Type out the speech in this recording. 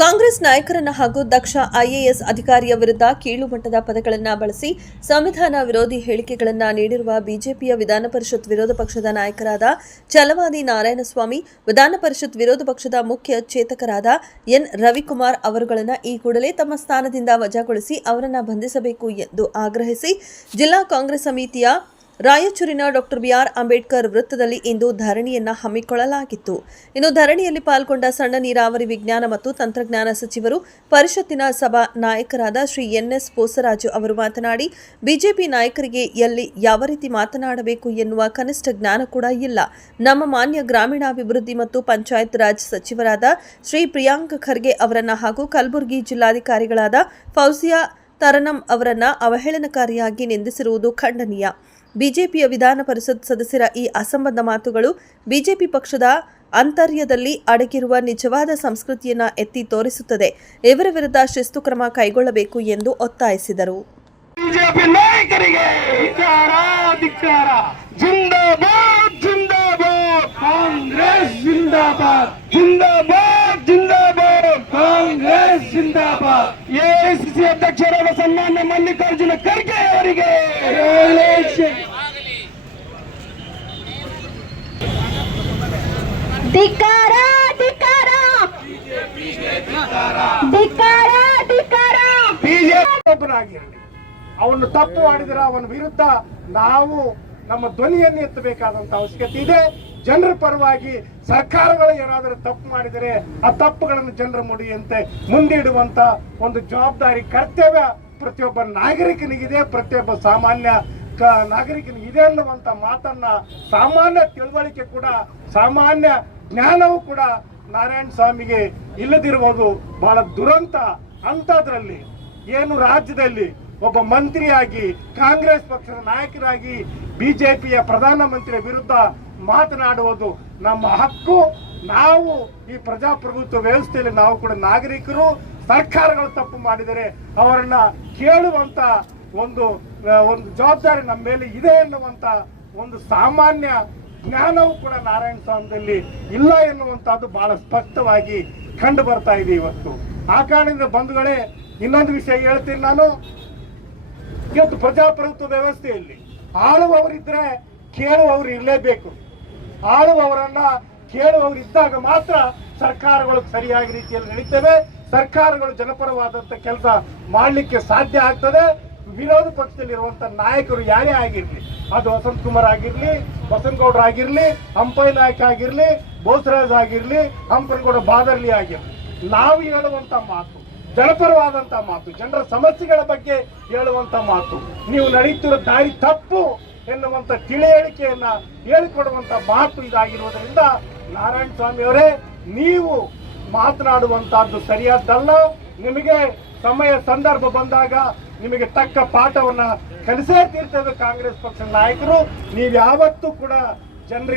ಕಾಂಗ್ರೆಸ್ ನಾಯಕರನ್ನ ಹಾಗೂ ದಕ್ಷ ಐಎಎಸ್ ಅಧಿಕಾರಿಯ ವಿರುದ್ಧ ಕೀಳುಮಟ್ಟದ ಪದಗಳನ್ನು ಬಳಸಿ ಸಂವಿಧಾನ ವಿರೋಧಿ ಹೇಳಿಕೆಗಳನ್ನು ನೀಡಿರುವ ಬಿಜೆಪಿಯ ವಿಧಾನ ವಿರೋಧ ಪಕ್ಷದ ನಾಯಕರಾದ ಚಲವಾದಿ ನಾರಾಯಣಸ್ವಾಮಿ ವಿಧಾನ ವಿರೋಧ ಪಕ್ಷದ ಮುಖ್ಯ ಚೇತಕರಾದ ಎನ್ ರವಿಕುಮಾರ್ ಅವರುಗಳನ್ನು ಈ ಕೂಡಲೇ ತಮ್ಮ ಸ್ಥಾನದಿಂದ ವಜಾಗೊಳಿಸಿ ಅವರನ್ನು ಬಂಧಿಸಬೇಕು ಎಂದು ಆಗ್ರಹಿಸಿ ಜಿಲ್ಲಾ ಕಾಂಗ್ರೆಸ್ ಸಮಿತಿಯ ರಾಯಚೂರಿನ ಡಾಕ್ಟರ್ ಬಿಆರ್ ಅಂಬೇಡ್ಕರ್ ವೃತ್ತದಲ್ಲಿ ಇಂದು ಧರಣಿಯನ್ನು ಹಮ್ಮಿಕೊಳ್ಳಲಾಗಿತ್ತು ಇನ್ನು ಧರಣಿಯಲ್ಲಿ ಪಾಲ್ಗೊಂಡ ಸಣ್ಣ ನೀರಾವರಿ ವಿಜ್ಞಾನ ಮತ್ತು ತಂತ್ರಜ್ಞಾನ ಸಚಿವರು ಪರಿಷತ್ತಿನ ಸಭಾ ನಾಯಕರಾದ ಶ್ರೀ ಎನ್ಎಸ್ ಪೋಸರಾಜು ಅವರು ಮಾತನಾಡಿ ಬಿಜೆಪಿ ನಾಯಕರಿಗೆ ಎಲ್ಲಿ ಯಾವ ರೀತಿ ಮಾತನಾಡಬೇಕು ಎನ್ನುವ ಕನಿಷ್ಠ ಜ್ಞಾನ ಕೂಡ ಇಲ್ಲ ನಮ್ಮ ಮಾನ್ಯ ಗ್ರಾಮೀಣಾಭಿವೃದ್ಧಿ ಮತ್ತು ಪಂಚಾಯತ್ ರಾಜ್ ಸಚಿವರಾದ ಶ್ರೀ ಪ್ರಿಯಾಂಕ್ ಖರ್ಗೆ ಅವರನ್ನು ಹಾಗೂ ಕಲಬುರಗಿ ಜಿಲ್ಲಾಧಿಕಾರಿಗಳಾದ ಫೌಸಿಯಾ ತರನಂ ಅವರನ್ನು ಅವಹೇಳನಕಾರಿಯಾಗಿ ನಿಂದಿಸಿರುವುದು ಖಂಡನೀಯ ಬಿಜೆಪಿಯ ವಿಧಾನ ಪರಿಷತ್ ಸದಸ್ಯರ ಈ ಅಸಂಬದ್ಧ ಮಾತುಗಳು ಬಿಜೆಪಿ ಪಕ್ಷದ ಅಂತರ್ಯದಲ್ಲಿ ಅಡಗಿರುವ ನಿಜವಾದ ಸಂಸ್ಕೃತಿಯನ್ನು ಎತ್ತಿ ತೋರಿಸುತ್ತದೆ ಇವರ ವಿರುದ್ಧ ಶಿಸ್ತು ಕ್ರಮ ಕೈಗೊಳ್ಳಬೇಕು ಎಂದು ಒತ್ತಾಯಿಸಿದರು ಜಿಂದಾಬಾದ್ ಜಿಂದಾಬಾದ್ ಕಾಂಗ್ರೆಸ್ ಜಿಂದಾಬಾದ್ ಜಿಂದಾಬಾದ್ ಎಐಸಿಸಿ ಅಧ್ಯಕ್ಷರಾದ ಸನ್ಮಾನ್ಯ ಮಲ್ಲಿಕಾರ್ಜುನ ಖರ್ಗೆ ಅವರಿಗೆ ಧಿಕ್ಕಾರ ಧಿಕ್ಕಾರ ಧಿಕ್ಕಾರ ಧಿಕ್ಕಾರ ಬಿಜೆಪಿ ಒಬ್ಬನಾಗಿರಲಿ ಅವನು ತಪ್ಪು ಮಾಡಿದ್ರ ಅವನ ವಿರುದ್ಧ ನಾವು ನಮ್ಮ ಧ್ವನಿಯನ್ನು ಎತ್ತಬೇಕಾದಂಥ ಅವಶ್ಯಕತೆ ಇದೆ ಜನರ ಪರವಾಗಿ ಸರ್ಕಾರಗಳು ಏನಾದರೂ ತಪ್ಪು ಮಾಡಿದರೆ ಆ ತಪ್ಪುಗಳನ್ನು ಜನರ ಮುಡಿಯಂತೆ ಮುಂದಿಡುವಂತ ಒಂದು ಜವಾಬ್ದಾರಿ ಕರ್ತವ್ಯ ಪ್ರತಿಯೊಬ್ಬ ನಾಗರಿಕನಿಗಿದೆ ಪ್ರತಿಯೊಬ್ಬ ಸಾಮಾನ್ಯ ನಾಗರಿಕನಿಗಿದೆ ಅನ್ನುವಂತ ಮಾತನ್ನ ಸಾಮಾನ್ಯ ತಿಳುವಳಿಕೆ ಕೂಡ ಸಾಮಾನ್ಯ ಜ್ಞಾನವೂ ಕೂಡ ನಾರಾಯಣ ಸ್ವಾಮಿಗೆ ಇಲ್ಲದಿರುವುದು ಬಹಳ ದುರಂತ ಅಂಥದ್ರಲ್ಲಿ ಏನು ರಾಜ್ಯದಲ್ಲಿ ಒಬ್ಬ ಮಂತ್ರಿಯಾಗಿ ಕಾಂಗ್ರೆಸ್ ಪಕ್ಷದ ನಾಯಕರಾಗಿ ಬಿಜೆಪಿಯ ಪ್ರಧಾನಮಂತ್ರಿ ವಿರುದ್ಧ ಮಾತನಾಡುವುದು ನಮ್ಮ ಹಕ್ಕು ನಾವು ಈ ಪ್ರಜಾಪ್ರಭುತ್ವ ವ್ಯವಸ್ಥೆಯಲ್ಲಿ ನಾವು ಕೂಡ ನಾಗರಿಕರು ಸರ್ಕಾರಗಳು ತಪ್ಪು ಮಾಡಿದರೆ ಅವರನ್ನ ಕೇಳುವಂತ ಒಂದು ಒಂದು ಜವಾಬ್ದಾರಿ ನಮ್ಮ ಮೇಲೆ ಇದೆ ಎನ್ನುವಂತ ಒಂದು ಸಾಮಾನ್ಯ ಜ್ಞಾನವೂ ಕೂಡ ನಾರಾಯಣ ಸ್ವಾಮಿಯಲ್ಲಿ ಇಲ್ಲ ಎನ್ನುವಂಥದ್ದು ಬಹಳ ಸ್ಪಷ್ಟವಾಗಿ ಕಂಡು ಬರ್ತಾ ಇದೆ ಇವತ್ತು ಆ ಕಾರಣದಿಂದ ಬಂಧುಗಳೇ ಇನ್ನೊಂದು ವಿಷಯ ಹೇಳ್ತೀನಿ ನಾನು ಇವತ್ತು ಪ್ರಜಾಪ್ರಭುತ್ವ ವ್ಯವಸ್ಥೆಯಲ್ಲಿ ಆಳುವವರಿದ್ರೆ ಕೇಳುವವರು ಇರಲೇಬೇಕು ಆಳುವವರನ್ನ ಕೇಳುವವರು ಇದ್ದಾಗ ಮಾತ್ರ ಸರ್ಕಾರಗಳು ಸರಿಯಾಗಿ ರೀತಿಯಲ್ಲಿ ನಡೀತೇವೆ ಸರ್ಕಾರಗಳು ಜನಪರವಾದಂತ ಕೆಲಸ ಮಾಡಲಿಕ್ಕೆ ಸಾಧ್ಯ ಆಗ್ತದೆ ವಿರೋಧ ಪಕ್ಷದಲ್ಲಿರುವಂತ ನಾಯಕರು ಯಾರೇ ಆಗಿರಲಿ ಅದು ವಸಂತ್ ಕುಮಾರ್ ಆಗಿರಲಿ ಗೌಡ್ರ ಆಗಿರಲಿ ಹಂಪೈ ನಾಯಕ ಆಗಿರಲಿ ಬೋಸರಾಜ್ ಆಗಿರಲಿ ಹಂಪನಗೌಡ ಬಾದರ್ಲಿ ಆಗಿರಲಿ ನಾವು ಹೇಳುವಂತ ಮಾತು ಜನಪರವಾದಂತಹ ಮಾತು ಜನರ ಸಮಸ್ಯೆಗಳ ಬಗ್ಗೆ ಹೇಳುವಂತ ಮಾತು ನೀವು ನಡೀತಿರೋ ದಾರಿ ತಪ್ಪು ಎನ್ನುವಂತ ತಿಳಿ ಹೇಳಿಕೆಯನ್ನ ಹೇಳಿಕೊಡುವಂತ ಮಾತು ಇದಾಗಿರುವುದರಿಂದ ನಾರಾಯಣ ಸ್ವಾಮಿ ಅವರೇ ನೀವು ಮಾತನಾಡುವಂತಹದ್ದು ಸರಿಯಾದ್ದಲ್ಲ ನಿಮಗೆ ಸಮಯ ಸಂದರ್ಭ ಬಂದಾಗ ನಿಮಗೆ ತಕ್ಕ ಪಾಠವನ್ನ ಕಲಿಸೇ ತೀರ್ತೇವೆ ಕಾಂಗ್ರೆಸ್ ಪಕ್ಷದ ನಾಯಕರು ನೀವು ಯಾವತ್ತೂ ಕೂಡ ಜನರಿಗೆ